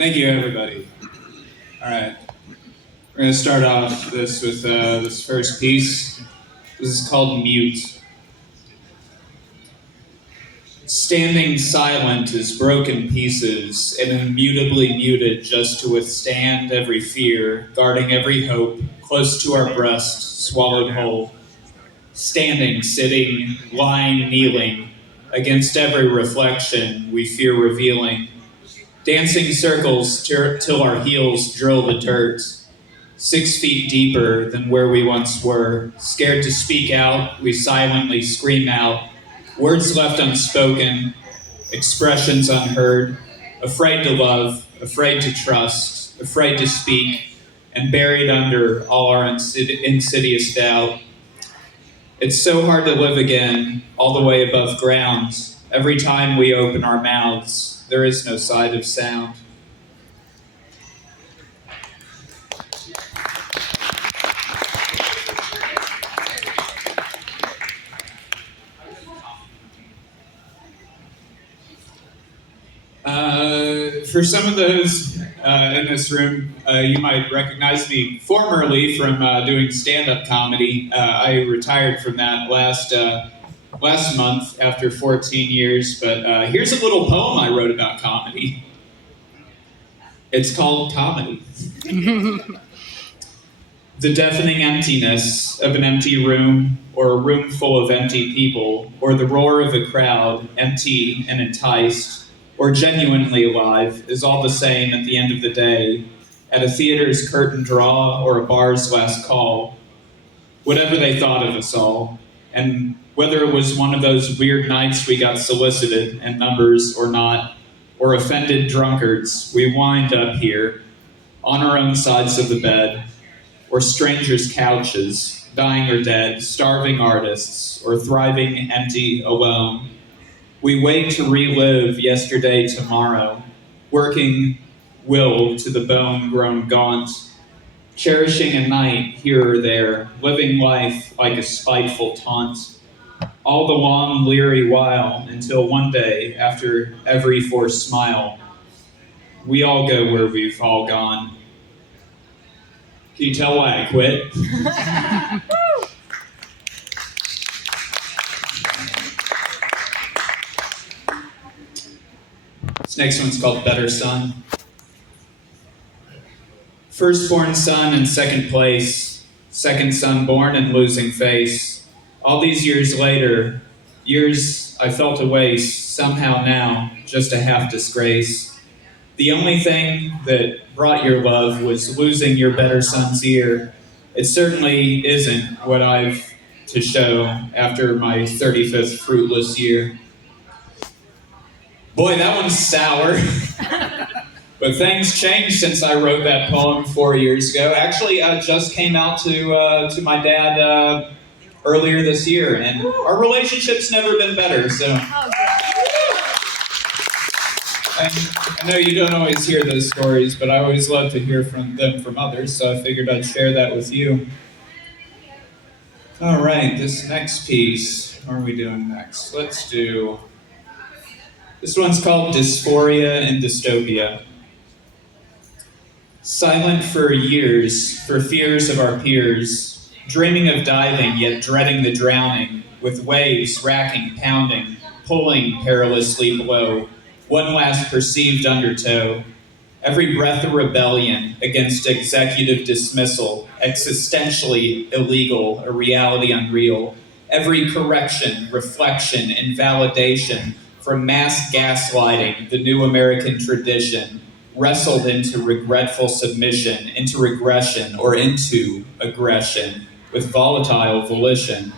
Thank you, everybody. All right, we're going to start off this with this first piece. This is called Mute. Standing silent as broken pieces and immutably muted just to withstand every fear, guarding every hope, close to our breast, swallowed whole. Standing, sitting, lying, kneeling, against every reflection we fear revealing. Dancing circles till our heels drill the dirt. 6 feet deeper than where we once were. Scared to speak out, we silently scream out. Words left unspoken, expressions unheard. Afraid to love, afraid to trust, afraid to speak, and buried under all our insidious doubt. It's so hard to live again, all the way above ground. Every time we open our mouths, there is no side of sound. For some of those in this room, you might recognize me formerly from doing stand-up comedy. I retired from that last month after 14 years, but here's a little poem I wrote about comedy. It's called Comedy. The deafening emptiness of an empty room, or a room full of empty people, or the roar of a crowd, empty and enticed, or genuinely alive, is all the same at the end of the day, at a theater's curtain draw or a bar's last call. Whatever they thought of us all, and whether it was one of those weird nights we got solicited in numbers or not, or offended drunkards, we wind up here, on our own sides of the bed, or strangers' couches, dying or dead, starving artists, or thriving empty alone. We wait to relive yesterday tomorrow, working will to the bone grown gaunt, cherishing a night here or there, living life like a spiteful taunt, all the long leery while until one day, after every forced smile, we all go where we've all gone. Can you tell why I quit? This next one's called Better Son. Firstborn son in second place, second son born and losing face. All these years later, years I felt a waste, somehow now, just a half disgrace. The only thing that brought your love was losing your better son's ear. It certainly isn't what I've to show after my 35th fruitless year. Boy, that one's sour. But things changed since I wrote that poem 4 years ago. Actually, I just came out to my dad earlier this year, and our relationship's never been better. So, and I know you don't always hear those stories, but I always love to hear from them from others. So I figured I'd share that with you. All right, this next piece. What are we doing next? Let's do. This one's called Dysphoria and Dystopia. Silent for years, for fears of our peers, dreaming of diving, yet dreading the drowning, with waves racking, pounding, pulling perilously below, one last perceived undertow. Every breath a rebellion against executive dismissal, existentially illegal, a reality unreal. Every correction, reflection, and validation from mass gaslighting, the new American tradition, wrestled into regretful submission, into regression, or into aggression, with volatile volition.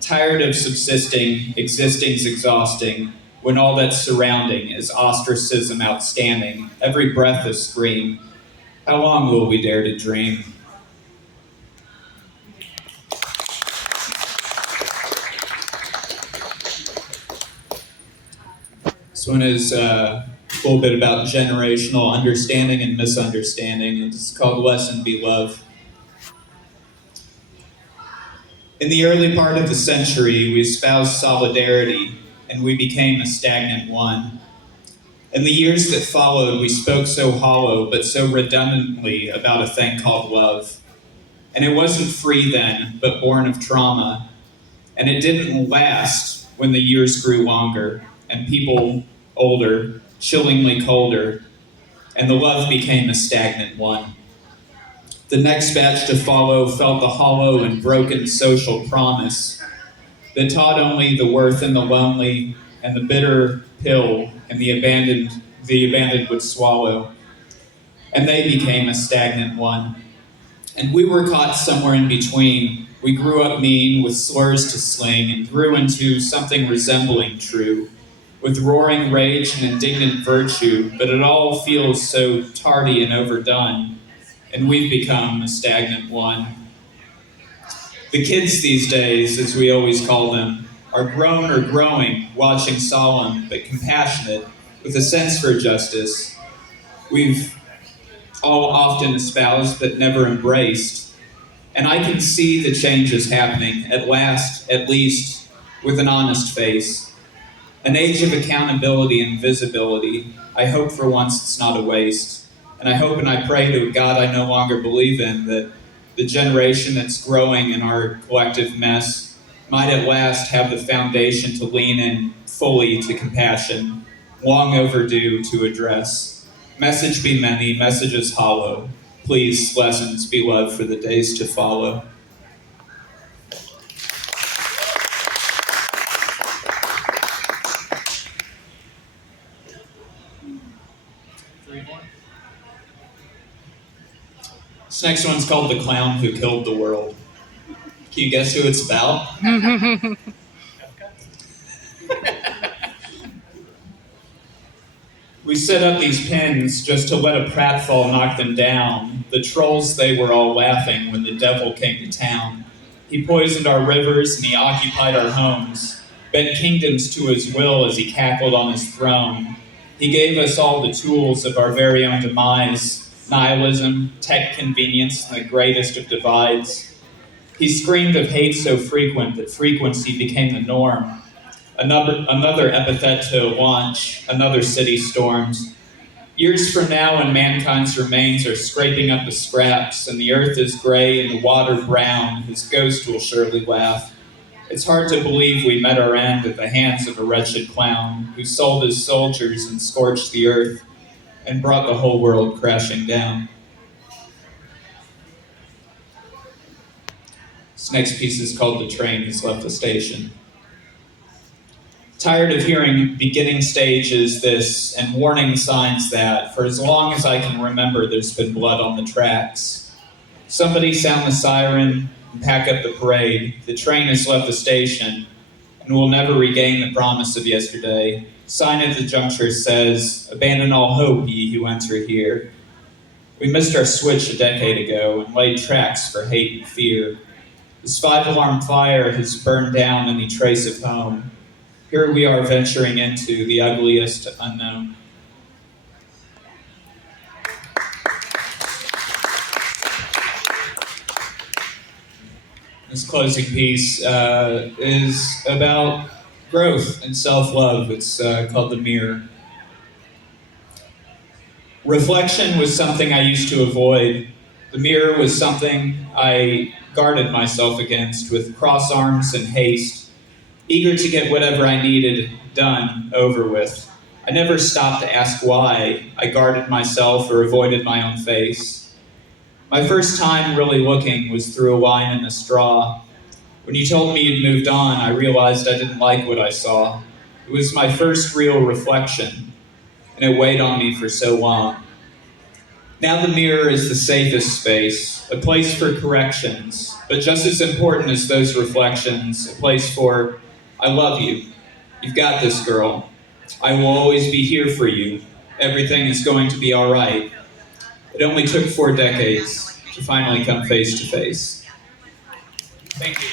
Tired of subsisting, existing's exhausting, when all that's surrounding is ostracism outstanding, every breath a scream. How long will we dare to dream? This one is a little bit about generational understanding and misunderstanding. It's called Lesson Be Love. In the early part of the century, we espoused solidarity, and we became a stagnant one. In the years that followed, we spoke so hollow, but so redundantly about a thing called love. And it wasn't free then, but born of trauma. And it didn't last when the years grew longer, and people older, chillingly colder, and the love became a stagnant one. The next batch to follow felt the hollow and broken social promise that taught only the worth in the lonely and the bitter pill and the abandoned would swallow. And they became a stagnant one. And we were caught somewhere in between. We grew up mean with slurs to sling and grew into something resembling true, with roaring rage and indignant virtue, but it all feels so tardy and overdone, and we've become a stagnant one. The kids these days, as we always call them, are grown or growing, watching solemn but compassionate, with a sense for justice. We've all often espoused but never embraced. And I can see the changes happening, at last, at least, with an honest face. An age of accountability and visibility. I hope for once it's not a waste. And I hope and I pray to a God I no longer believe in that the generation that's growing in our collective mess might at last have the foundation to lean in fully to compassion, long overdue to address. Message be many, messages hollow. Please, lessons be loved for the days to follow. This next one's called The Clown Who Killed the World. Can you guess who it's about? We set up these pins just to let a pratfall knock them down. The trolls, they were all laughing when the devil came to town. He poisoned our rivers and he occupied our homes, bent kingdoms to his will as he cackled on his throne. He gave us all the tools of our very own demise, nihilism, tech convenience, and the greatest of divides. He screamed of hate so frequent that frequency became the norm. Another epithet to launch, another city storms. Years from now, when mankind's remains are scraping up the scraps, and the earth is gray and the water brown, his ghost will surely laugh. It's hard to believe we met our end at the hands of a wretched clown who sold his soldiers and scorched the earth and brought the whole world crashing down. This next piece is called The Train Has Left the Station. Tired of hearing beginning stages this and warning signs that, for as long as I can remember, there's been blood on the tracks. Somebody sound the siren and pack up the parade. The train has left the station and will never regain the promise of yesterday. Sign at the juncture says, abandon all hope, ye who enter here. We missed our switch a decade ago and laid tracks for hate and fear. This 5-alarm fire has burned down any trace of home. Here we are venturing into the ugliest unknown. This closing piece is about growth and self-love. It's called The Mirror. Reflection was something I used to avoid. The mirror was something I guarded myself against with cross arms and haste, eager to get whatever I needed done over with. I never stopped to ask why I guarded myself or avoided my own face. My first time really looking was through a line in a straw. When you told me you'd moved on, I realized I didn't like what I saw. It was my first real reflection, and it weighed on me for so long. Now the mirror is the safest space, a place for corrections, but just as important as those reflections, a place for, I love you. You've got this, girl. I will always be here for you. Everything is going to be all right. It only took 4 decades to finally come face to face. Thank you.